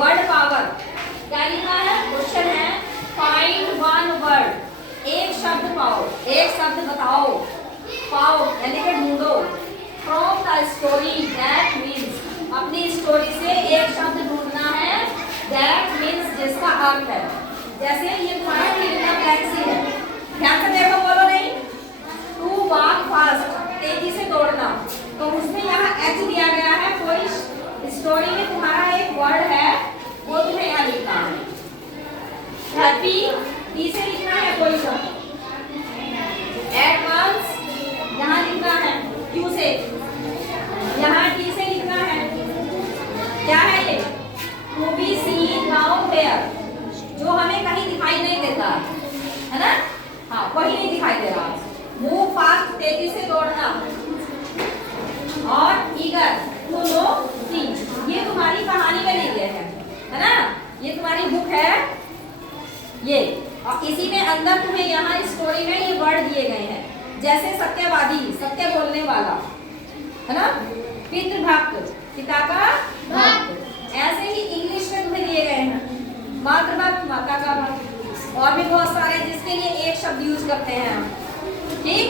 Word power क्या लिखा है? क्वेश्चन है फाइंड वन वर्ड, एक शब्द पाओ, एक शब्द बताओ, पाओ यानी कि ढूंढो, from the story that means, अपनी स्टोरी से एक शब्द ढूंढना है, दैट मीन्स जिसका अर्थ है, जैसे ये तुम्हारा कितना फ्लेक्सी है, ध्यान से देखो, बोलो नहीं, टू वॉक फास्ट, तेजी से दौड़ना, तो उसमें यहाँ एच दिया गया है, कोई स्टोरी में तुम्हारा एक वर्ड है वो तुम्हें यहाँ लिखना है, हैप्पी टी से लिखना है कोई शब्द, एडवांस यहाँ लिखना है क्यू से, यहाँ टी से लिखना है, क्या है ये? To be seen now here, जो हमें कहीं दिखाई नहीं देता है ना, हाँ वही नहीं दिखाई दे रहा, मूव फास्ट तेजी से दौड़ना, और ईगर टू नो थिंग्स, ये तुम्हारी कहानी में लिए गए हैं, है ना, ये तुम्हारी बुक है ये, और इसी में अंदर तुम्हें यहाँ स्टोरी में ये वर्ड दिए गए हैं, जैसे सत्यवादी, सत्य बोलने वाला, है ना, पितृभक्त, पिता का भक्त, ऐसे ही इंग्लिश में तुम्हें दिए गए हैं, मातृभक्त, माता का भक्त, और भी बहुत सारे जिसके लिए एक शब्द यूज करते हैं हम, ठीक।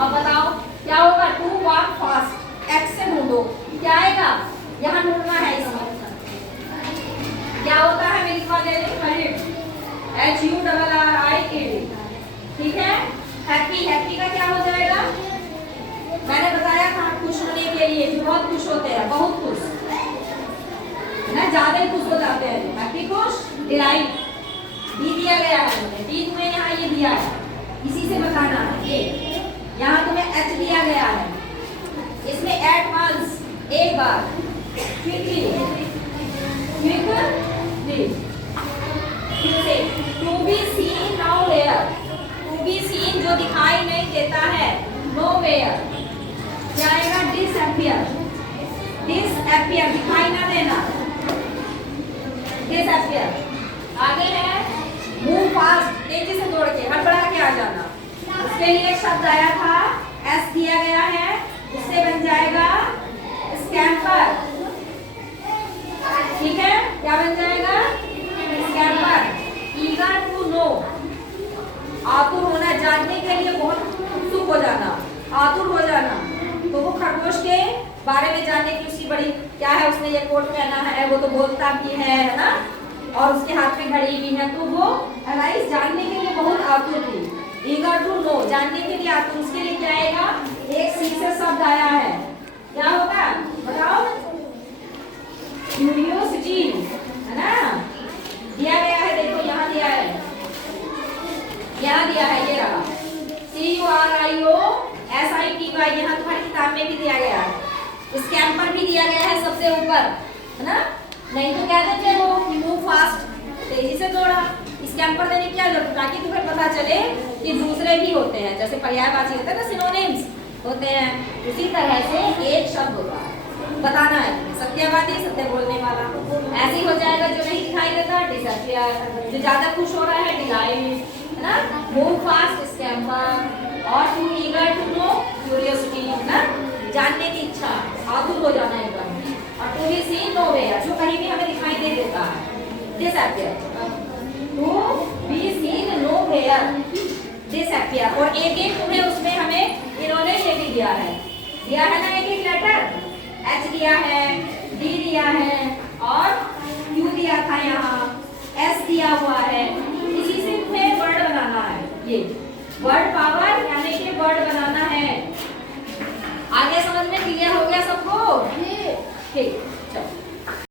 अब बताओ क्या होगा? टू वॉक फास्ट, एक्स से ढूंढो, क्या आएगा? यहाँ ढूंढना है, इसमें क्या होता है? लिखवा दे HURRIED, ठीक है। हैप्पी, हैप्पी का क्या हो जाएगा? मैंने बताया था खुश होने के लिए, जो बहुत खुश होते हैं, बहुत खुश ना, ज्यादा खुश हो जाते हैं, हैप्पी खुश, डिलाइट, डी दिया गया है, डी तुम्हें यहाँ ये दिया है, इसी से बताना है, ये यहाँ तुम्हें एच दिया गया है, इसमें एट वंस, एक बार, quickly, to be seen now where, to be seen जो दिखाई नहीं देता है, नो वेयर, क्या आएगा? डिसअपियर, डिसअपियर दिखाई ना देना, डिसअपियर। आगे है मूव फास्ट, तेजी से दौड़ के, हड़बड़ा के आ जाना, उसके लिए एक शब्द आया था, एस दिया गया है, उससे बन जाएगा स्कैम्पर, ठीक है, क्या बन जाएगा? स्कैम्पर। ईगर टू नो, आतुर होना, जानने के लिए बहुत उत्सुक हो जाना, आतुर हो जाना, तो वो खरगोश के बारे में जानने की उसकी बड़ी क्या है, उसने ये कोट पहना है, वो तो बोलता भी है ना, और उसके हाथ में घड़ी भी है, तो वो एलाइज जानने के लिए बहुत आतुर थी, ईगर टू नो, जानने के लिए आतुर, उसके लिए क्या आएगा? एक सी से शब्द आया है, क्या होगा बताओ? क्यूरियोसिटी, है ना, दिया गया है, देखो यहाँ दिया है, यहाँ दिया है, ये रहा CURIOSITY, यहाँ तुम्हारी किताब में भी दिया गया है, स्कैम्पर भी दिया गया है सबसे ऊपर, है ना, नहीं तो क्या देते वो मूव फास्ट, तेजी से दौड़ा, स्कैम्पर देने की क्या जरूरत, ताकि तुम्हें पता चले कि दूसरे भी होते हैं, जैसे पर्यायवाची होते हैं ना, सिनोनिम्स होते हैं, उसी तरह से एक शब्द होता है, बताना है, सत्यवादी, सत्य बोलने वाला, ऐसे ही हो जाएगा, जो नहीं दिखाई देता डिसअपियर, जो ज्यादा खुश हो रहा है डिलाइट, है ना, मूव फास्ट, स्कैम्पर, और too eager to know, curiosity, है ना, जानने की इच्छा, आतुर हो जाना एकदम, और to be seen nowhere, जो कहीं भी हमें दिखाई नहीं देता है, disappear, to be seen nowhere, disappear, और एक एक तुम्हें उसमें हमें इन्होंने ये भी दिया है ना, एक एक लेटर, एच दिया है, डी दिया है, और क्यू दिया था, यहाँ एस दिया हुआ है, इसी से तुम्हें वर्ड बनाना है, ये वर्ड पावर यानी कि वर्ड बनाना है। आगे समझ में क्लियर हो गया सबको? ठीक।